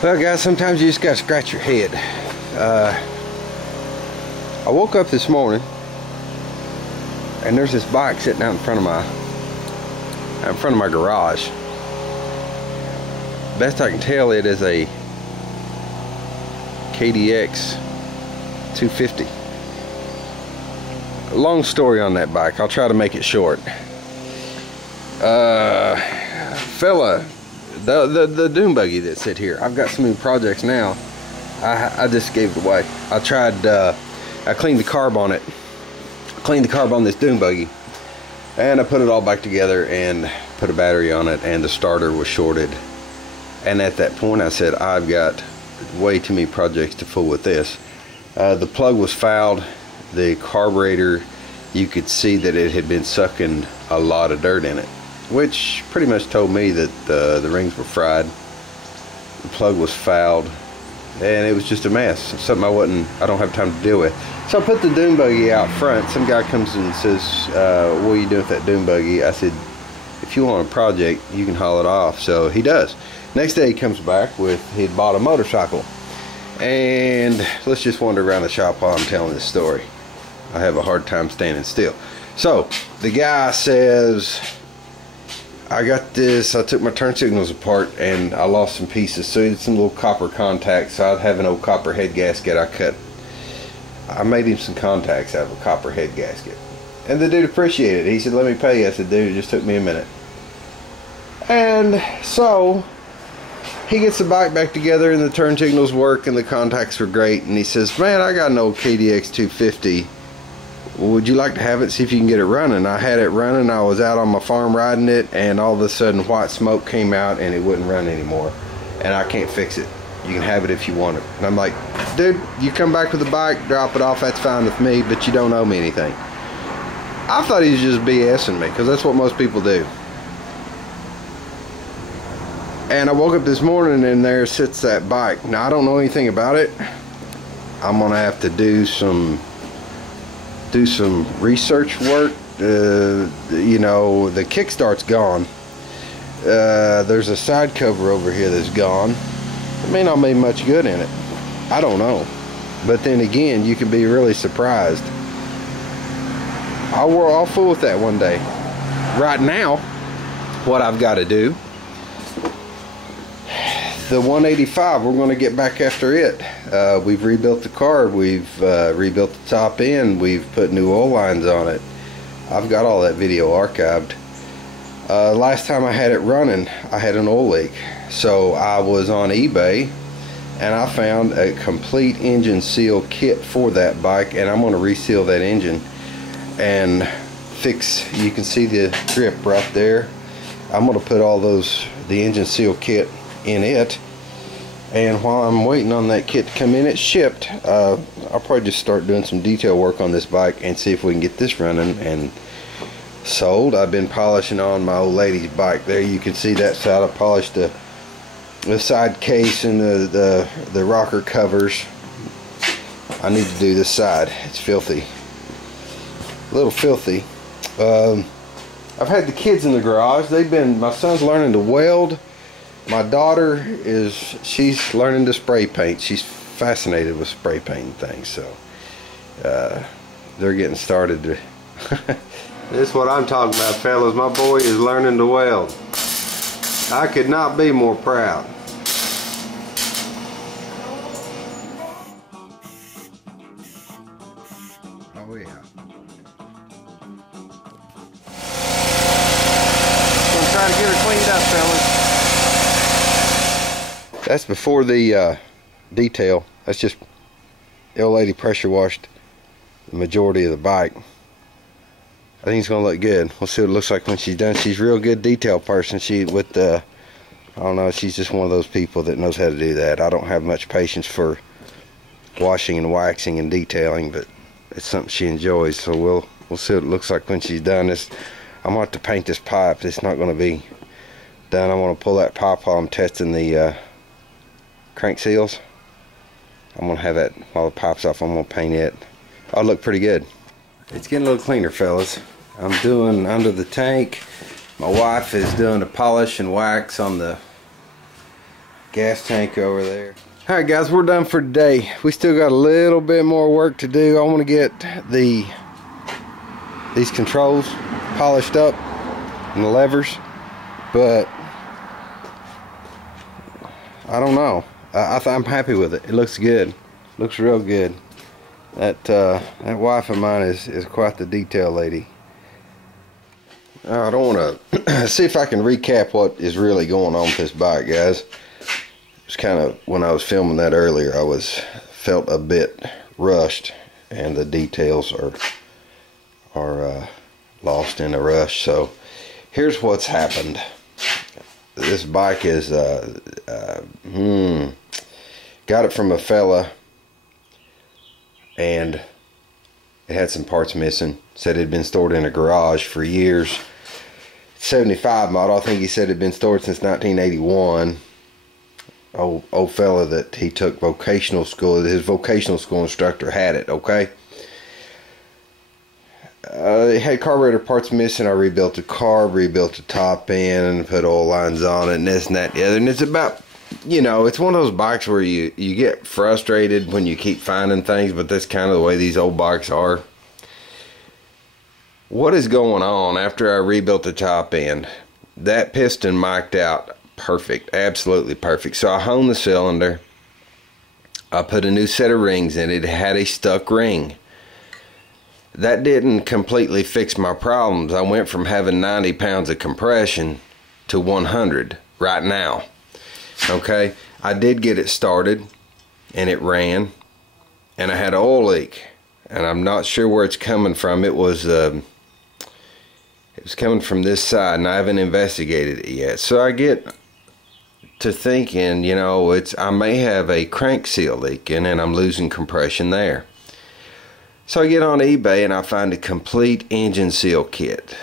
Well guys, sometimes you just gotta scratch your head. I woke up this morning and there's this bike sitting out in front of my garage. Best I can tell, it is a KDX 250. Long story on that bike. I'll try to make it short. Fella, the dune buggy that's sit here, I've got some new projects now. I just gave it away. I tried, I cleaned the carb on it. Cleaned the carb on this dune buggy, and I put it all back together and put a battery on it, and the starter was shorted. And at that point I said, I've got way too many projects to fool with this. The plug was fouled. The carburetor, you could see that it had been sucking a lot of dirt in it, which pretty much told me that the rings were fried. The plug was fouled, and it was just a mess. Something I don't have time to deal with. So I put the dune buggy out front. Some guy comes and says, what are you doing with that dune buggy? I said, if you want a project, you can haul it off. So he does. Next day he comes back with, he'd bought a motorcycle. And let's just wander around the shop while I'm telling this story. I have a hard time standing still. So the guy says, I got this, I took my turn signals apart and I lost some pieces. So he did some little copper contacts. So I have an old copper head gasket I made him some contacts out of a copper head gasket. And the dude appreciated it. He said, let me pay you. I said, dude, it just took me a minute. And so he gets the bike back together and the turn signals work and the contacts were great. And he says, man, I got an old KDX 250. Would you like to have it, see if you can get it running? I had it running. I was out on my farm riding it, and all of a sudden white smoke came out and it wouldn't run anymore. And I can't fix it. You can have it if you want it. And I'm like, dude, you come back with the bike, drop it off, that's fine with me, but you don't owe me anything. I thought he was just BSing me, because that's what most people do. And I woke up this morning and there sits that bike. Now I don't know anything about it. I'm gonna have to do some research work. You know, the kickstart's gone. There's a side cover over here that's gone. It may not make much good in it. I don't know. But then again, you can be really surprised. I'll fool with that one day. Right now, what I've got to do, the 185, we're going to get back after it. We've rebuilt the carb, we've rebuilt the top end, we've put new oil lines on it. I've got all that video archived. Last time I had it running, I had an oil leak. So I was on eBay and I found a complete engine seal kit for that bike, and I'm going to reseal that engine and fix, you can see the grip right there. I'm going to put all the engine seal kit in it, and while I'm waiting on that kit to come in, it's shipped. I'll probably just start doing some detail work on this bike and see if we can get this running and sold. I've been polishing on my old lady's bike. There you can see that side. I polished the side case and the rocker covers. I need to do this side. It's filthy, a little filthy. I've had the kids in the garage. My son's learning to weld. My daughter she's learning to spray paint. She's fascinated with spray painting things, so they're getting started. This is what I'm talking about, fellas. My boy is learning to weld. I could not be more proud. Oh yeah. Gonna try to get her cleaned up, fellas. That's before the detail. That's just the old lady pressure washed the majority of the bike. I think it's gonna look good. We'll see what it looks like when she's done. She's a real good detail person. I don't know, she's just one of those people that knows how to do that. I don't have much patience for washing and waxing and detailing, but it's something she enjoys. So we'll see what it looks like when she's done. I'm gonna have to paint this pipe. It's not gonna be done. I'm gonna pull that pipe while I'm testing the crank seals. I'm gonna have that while the pipe's off. I'm gonna paint it. I'll look pretty good. It's getting a little cleaner, fellas. I'm doing under the tank. My wife is doing a polish and wax on the gas tank over there. Alright guys, we're done for today. We still got a little bit more work to do. I want to get these controls polished up and the levers, but I don't know. I'm happy with it. It looks good. Looks real good. That wife of mine is quite the detail lady. I don't want to see if I can recap what is really going on with this bike, guys. It's kind of, when I was filming that earlier, I felt a bit rushed, and the details are lost in a rush. So here's what's happened. This bike is got it from a fella, and it had some parts missing. Said it had been stored in a garage for years. 75 model. I think he said it had been stored since 1981. Old fella that he took vocational school. His vocational school instructor had it. Okay. It had carburetor parts missing. I rebuilt the carb, rebuilt the top end, put oil lines on it, and this and that and the other. And it's about, you know, it's one of those bikes where you get frustrated when you keep finding things, but that's kind of the way these old bikes are. What is going on? After I rebuilt the top end, that piston mic'd out perfect, absolutely perfect. So I honed the cylinder. I put a new set of rings in it. It had a stuck ring. That didn't completely fix my problems. I went from having 90 pounds of compression to 100 right now. Okay, I did get it started and it ran, and I had an oil leak, and I'm not sure where it's coming from. It was coming from this side, and I haven't investigated it yet. So I get to thinking, you know, I may have a crank seal leaking and I'm losing compression there. So I get on eBay and I find a complete engine seal kit.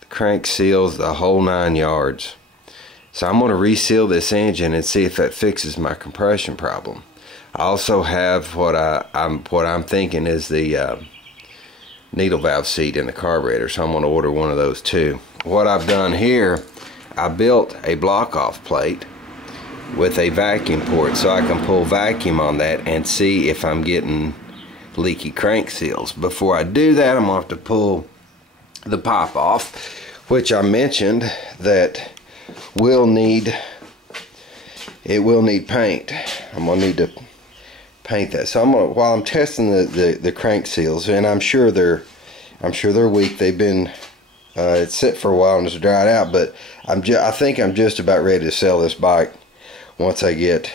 The crank seals, the whole 9 yards. So I'm going to reseal this engine and see if that fixes my compression problem. I also have what I'm thinking is the needle valve seat in the carburetor, so I'm going to order one of those too. What I've done here, I built a block off plate with a vacuum port, so I can pull vacuum on that and see if I'm getting leaky crank seals. Before I do that, I'm going to have to pull the pipe off, which I mentioned that will need paint. I'm going to need to paint that. So while I'm testing the crank seals, and I'm sure they're weak. They've been it's set for a while and it's dried out, but I think I'm just about ready to sell this bike. Once I get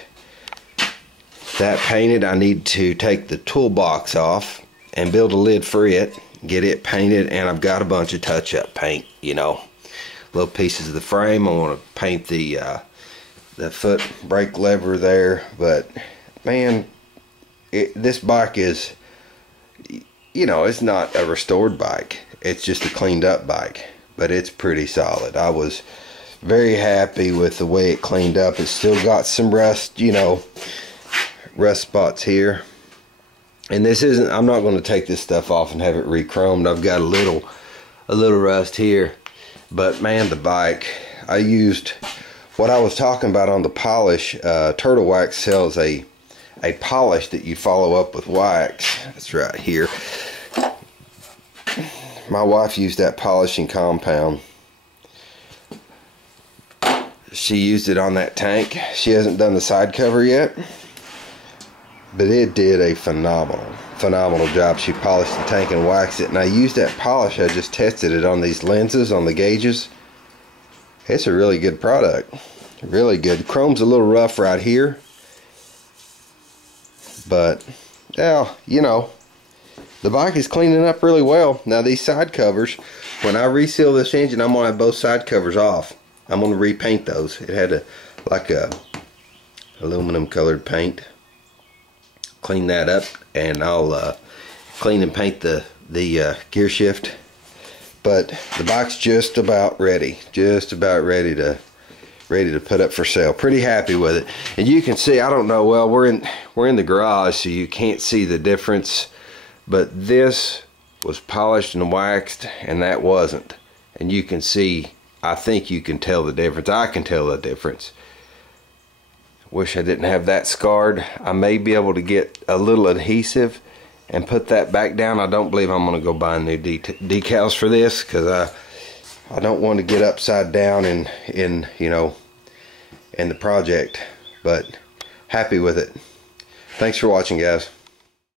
that painted, I need to take the toolbox off and build a lid for it, get it painted, and I've got a bunch of touch-up paint, you know, little pieces of the frame. I want to paint the foot brake lever there, but man, this bike is, you know, it's not a restored bike. It's just a cleaned up bike, but it's pretty solid. I was very happy with the way it cleaned up. It's still got some rust, you know, rust spots here. And this isn't, I'm not going to take this stuff off and have it re-chromed. I've got a little rust here. But man, the bike, I used what I was talking about on the polish. Turtle Wax sells a polish that you follow up with wax. It's right here. My wife used that polishing compound. She used it on that tank. She hasn't done the side cover yet, but it did a phenomenal job. She polished the tank and waxed it, and I used that polish. I just tested it on these lenses, on the gauges. It's a really good product, really good. Chrome's a little rough right here, but yeah, you know, the bike is cleaning up really well. Now these side covers, when I reseal this engine, I'm gonna have both side covers off. I'm gonna repaint those. It had like a aluminum colored paint. Clean that up, and I'll clean and paint the gear shift. But the bike's just about ready to put up for sale. Pretty happy with it. And you can see, I don't know, well, we're in the garage, so you can't see the difference, but this was polished and waxed and that wasn't. And you can see, I think you can tell the difference. I can tell the difference. Wish I didn't have that scarred. I may be able to get a little adhesive and put that back down. I don't believe I'm going to go buy new decals for this, because I don't want to get upside down in you know, in the project. But happy with it. Thanks for watching, guys.